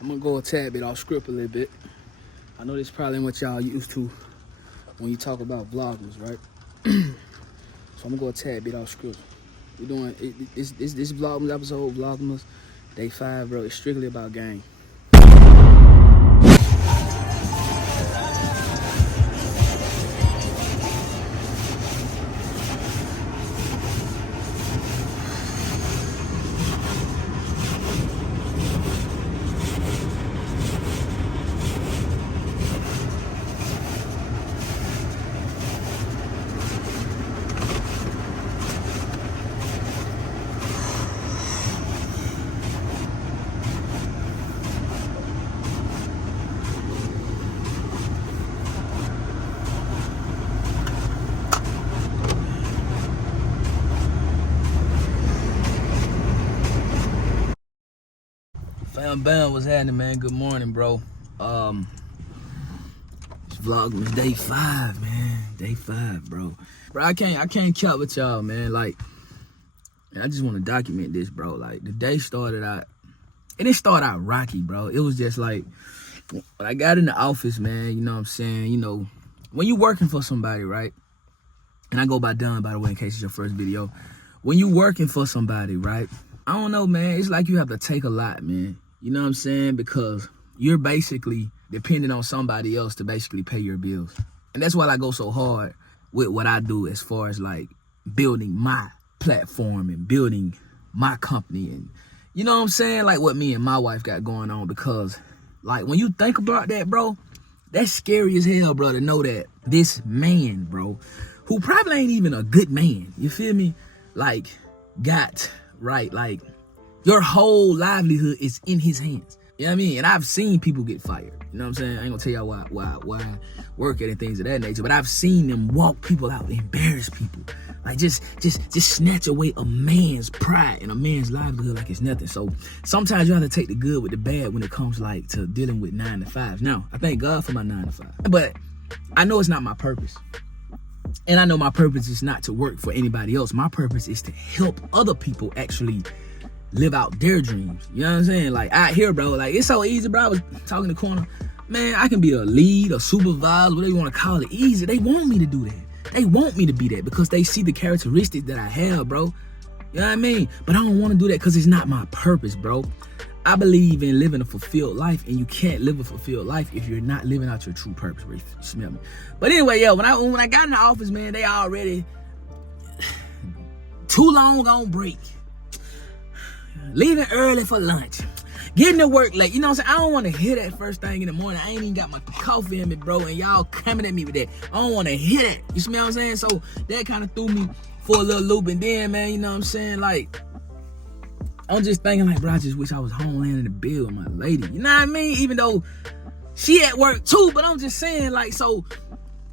I'm gonna go a tad bit off script a little bit. I know this probably ain't what y'all used to when you talk about Vlogmas, right? So I'm gonna go a tad bit off script. We're doing this Vlogmas episode, Vlogmas Day 5, bro. It's strictly about game. Bam, what's happening, man? Good morning, bro. This Vlogmas Day 5, man. Day 5, bro. Bro, I can't count with y'all, man. Like, I just want to document this, bro. Like, the day started out, it didn't start out rocky, bro. It was just like, when I got in the office, man, you know what I'm saying? You know, when you working for somebody, right? And I go by Dunn, by the way, in case it's your first video. When you working for somebody, right? I don't know, man. It's like you have to take a lot, man. You know what I'm saying? Because you're basically depending on somebody else to basically pay your bills. And that's why I go so hard with what I do as far as like building my platform and building my company. And you know what I'm saying? Like what me and my wife got going on, because like when you think about that, bro, that's scary as hell, bro, to know that this man, bro, who probably ain't even a good man, you feel me? Like got, right, like your whole livelihood is in his hands. You know what I mean? And I've seen people get fired. You know what I'm saying? I ain't gonna tell y'all why I work at and things of that nature, but I've seen them walk people out, embarrass people. Like just snatch away a man's pride and a man's livelihood like it's nothing. So sometimes you have to take the good with the bad when it comes like to dealing with 9 to 5. Now, I thank God for my 9 to 5. But I know it's not my purpose. And I know my purpose is not to work for anybody else. My purpose is to help other people actually live out their dreams. You know what I'm saying? Like out here, bro, like it's so easy, bro. I was talking to Quona. Man, I can be a lead, a supervisor, whatever you want to call it. Easy. They want me to do that. They want me to be that because they see the characteristics that I have, bro. You know what I mean? But I don't want to do that because it's not my purpose, bro. I believe in living a fulfilled life, and you can't live a fulfilled life if you're not living out your true purpose, bro. You smell me? But anyway, yo, when I got in the office, man, they already too long on break. Leaving early for lunch. Getting to work late. You know what I'm saying? I don't want to hear that first thing in the morning. I ain't even got my coffee in me, bro, and y'all coming at me with that. I don't want to hear that. You smell what I'm saying? So that kind of threw me for a little loop. And then, man, you know what I'm saying? Like, I'm just thinking like, bro, I just wish I was home laying in the bed with my lady. You know what I mean? Even though she at work too, but I'm just saying, like, so,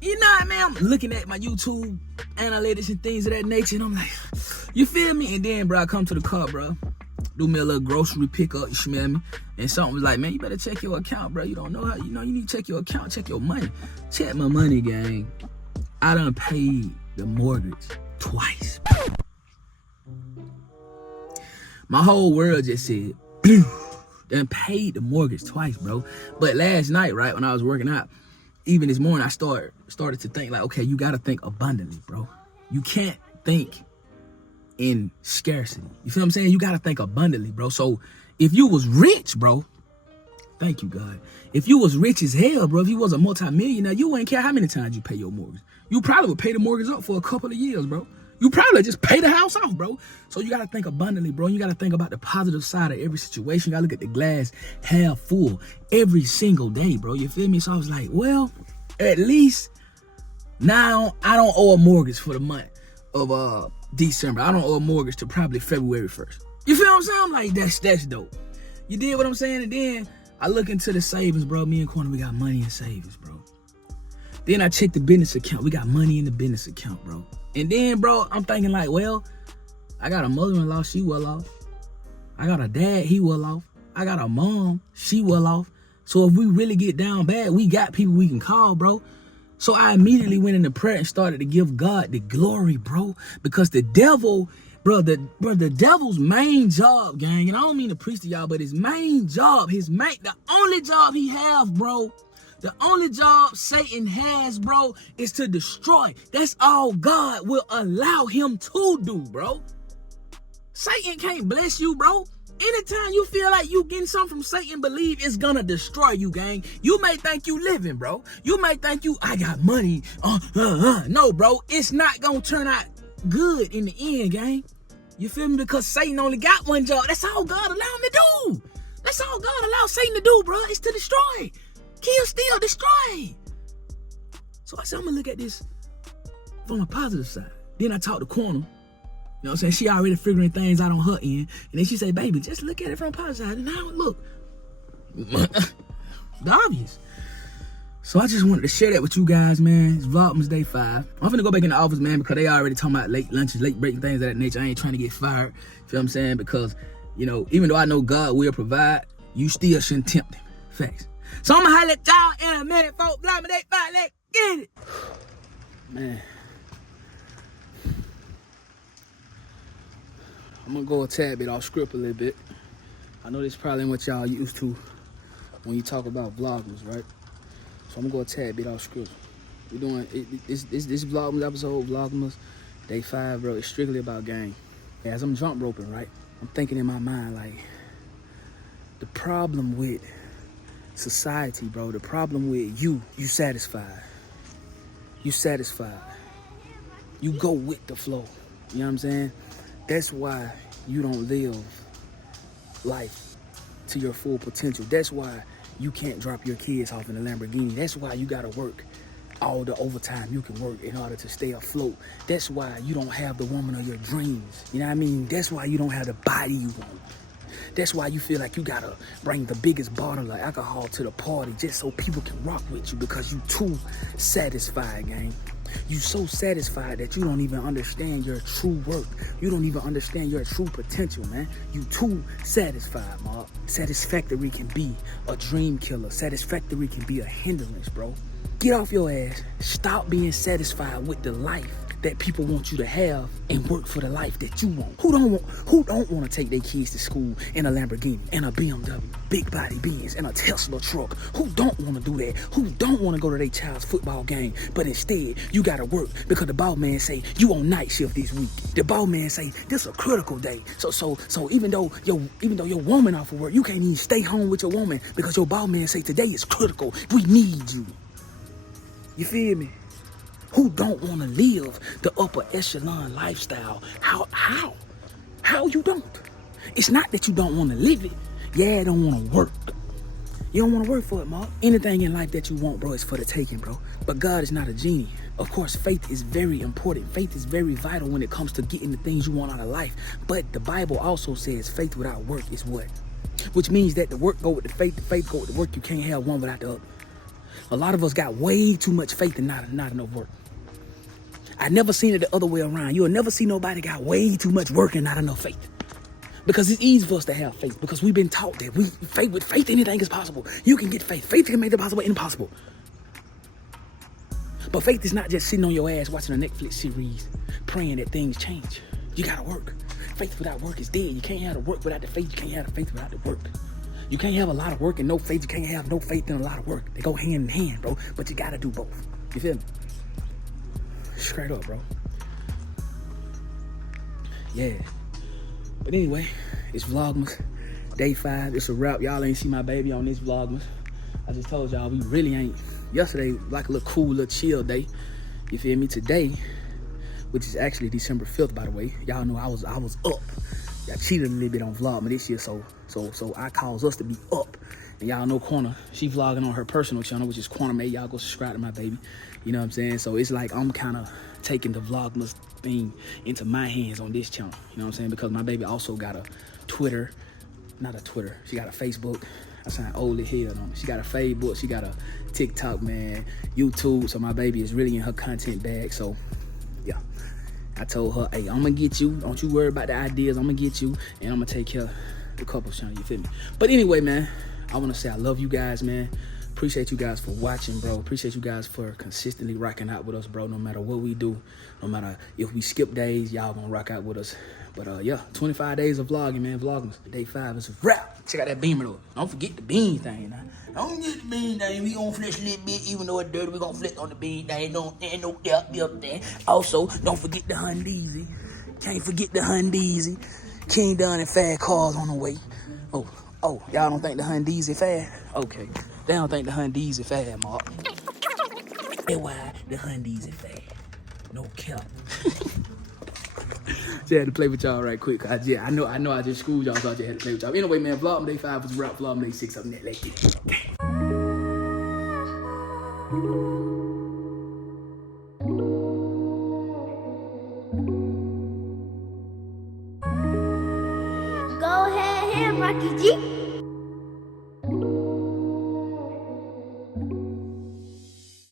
you know what I mean? I'm looking at my YouTube analytics and things of that nature, and I'm like, you feel me? And then, bro, I come to the car, bro. Do me a little grocery pickup, you smell me? And something was like, man, you better check your account, bro. You don't know how, you need to check your account, check your money. Check my money, gang. I done paid the mortgage twice. My whole world just said, done paid the mortgage twice, bro. But last night, right, when I was working out, even this morning, I started to think like, okay, you gotta think abundantly, bro. You can't think in scarcity. You feel what I'm saying? You gotta think abundantly, bro. So if you was rich, bro, thank you, God. If you was rich as hell, bro, if you was a multi-millionaire, you wouldn't care how many times you pay your mortgage. You probably would pay the mortgage up for a couple of years, bro. You probably just pay the house off, bro. So you gotta think abundantly, bro. You gotta think about the positive side of every situation. You gotta look at the glass half full every single day, bro. You feel me? So I was like, well, at least now I don't owe a mortgage for the month of December. I don't owe a mortgage to probably February 1st. You feel what I'm saying? I'm like, that's dope. You did what I'm saying? And then I look into the savings, bro. Me and Quona, we got money in savings, bro. Then I check the business account. We got money in the business account, bro. And then, bro, I'm thinking like, well, I got a mother-in-law, she well off. I got a dad, he well off. I got a mom, she well off. So if we really get down bad, we got people we can call, bro. So I immediately went into prayer and started to give God the glory, bro. Because the devil, The devil's main job, gang, and I don't mean to preach to y'all, but his main job, the only job he have, bro, the only job Satan has, bro, is to destroy. That's all God will allow him to do, bro. Satan can't bless you, bro. Anytime you feel like you getting something from Satan, believe it's gonna destroy you, gang. You may think you living, bro. You may think I got money. No, bro, it's not gonna turn out good in the end, gang. You feel me? Because Satan only got one job. That's all God allowed him to do. That's all God allowed Satan to do, bro. It's to destroy. Kill, steal, destroy. So I said, I'm gonna look at this from a positive side. Then I talked to Quona. You know what I'm saying? She already figuring things out on her end. And then she said, baby, just look at it from a positive side. And now look. The obvious. So I just wanted to share that with you guys, man. It's Vlogmas Day 5. I'm finna go back in the office, man, because they already talking about late lunches, late breaking, things of that nature. I ain't trying to get fired. Feel what I'm saying? Because, you know, even though I know God will provide, you still shouldn't tempt him. Facts. So I'm gonna holler at y'all in a minute, folks. Vlogmas Day 5, let's get it. Man. I'm gonna go a tad bit off script a little bit. I know this probably ain't what y'all used to when you talk about Vlogmas, right? So I'm gonna go a tad bit off script. We're doing this Vlogmas episode, Vlogmas Day 5, bro. It's strictly about game. As I'm jump roping, right? I'm thinking in my mind, like, the problem with society, bro, the problem with you satisfied. You satisfied. You go with the flow. You know what I'm saying? That's why you don't live life to your full potential. That's why you can't drop your kids off in a Lamborghini. That's why you gotta work all the overtime you can work in order to stay afloat. That's why you don't have the woman of your dreams. You know what I mean? That's why you don't have the body you want. That's why you feel like you gotta bring the biggest bottle of alcohol to the party just so people can rock with you, because you too satisfied, gang. You so satisfied that you don't even understand your true worth. You don't even understand your true potential, man. You too satisfied, Mark. Satisfactory can be a dream killer. Satisfactory can be a hindrance, bro. Get off your ass. Stop being satisfied with the life that people want you to have and work for the life that you want. Who don't want to take their kids to school in a Lamborghini, in a BMW, big body Benz, in a Tesla truck? Who don't want to do that? Who don't want to go to their child's football game? But instead, you got to work because the ball man say you on night shift this week. The ball man say this a critical day. So even though your woman off of work, you can't even stay home with your woman because your ball man say today is critical. We need you. You feel me? Who don't want to live the upper echelon lifestyle? How you don't? It's not that you don't want to live it. Yeah, I don't want to work. You don't want to work for it, Mark. Anything in life that you want, bro, is for the taking, bro. But God is not a genie. Of course, faith is very important. Faith is very vital when it comes to getting the things you want out of life. But the Bible also says faith without work is what? Which means that the work go with the faith go with the work. You can't have one without the other. A lot of us got way too much faith and not enough work. I never seen it the other way around. You'll never see nobody got way too much work and not enough faith. Because it's easy for us to have faith, because we've been taught that with faith, anything is possible. You can get faith. Faith can make the possible impossible. But faith is not just sitting on your ass watching a Netflix series, praying that things change. You gotta work. Faith without work is dead. You can't have the work without the faith. You can't have the faith without the work. You can't have a lot of work and no faith. You can't have no faith and a lot of work. They go hand in hand, bro. But you gotta do both. You feel me? Straight up, bro. Yeah. But anyway, it's Vlogmas Day 5. It's a wrap. Y'all ain't see my baby on this Vlogmas. I just told y'all we really ain't. Yesterday, like a little cool, little chill day. You feel me? Today, which is actually December 5th, by the way. Y'all know I was up. I cheated a little bit on Vlogmas this year, so I cause us to be up. And y'all know Quona, she vlogging on her personal channel, which is Quona May. Y'all go subscribe to my baby. You know what I'm saying? So it's like I'm kind of taking the Vlogmas thing into my hands on this channel. You know what I'm saying? Because my baby also got a Twitter. Not a Twitter. She got a Facebook. I sound old as hell on it. She got a Facebook. She got a TikTok, man. YouTube. So my baby is really in her content bag. So, yeah. I told her, hey, I'm going to get you. Don't you worry about the ideas. I'm going to get you. And I'm going to take care of the couple channel. You feel me? But anyway, man, I want to say I love you guys, man. Appreciate you guys for watching, bro. Appreciate you guys for consistently rocking out with us, bro. No matter what we do, no matter if we skip days, y'all gonna rock out with us. But yeah, 25 days of vlogging, man. Vlogmas. Day 5 is a wrap. Check out that beamer though. Don't forget the bean thing now. Don't forget the bean thing. We gonna flex a little bit, even though it's dirty. We gonna flex on the bean thing. Ain't no doubt be up there. Also, don't forget the Hundeezy. Can't forget the Hundeezy. King Dunn and Fad cars on the way. Oh, y'all don't think the Hundeezy fad? Okay. They don't think the Hundeezy fad, Mark. That's why the Hundeezy fad. No cap. Just had to play with y'all right quick. I know I just screwed y'all, so I just had to play with y'all. Anyway, man, Vlogmas Day 5 was a wrap. Vlogmas Day 6 up next. Let's get it. Go ahead, Rocky G.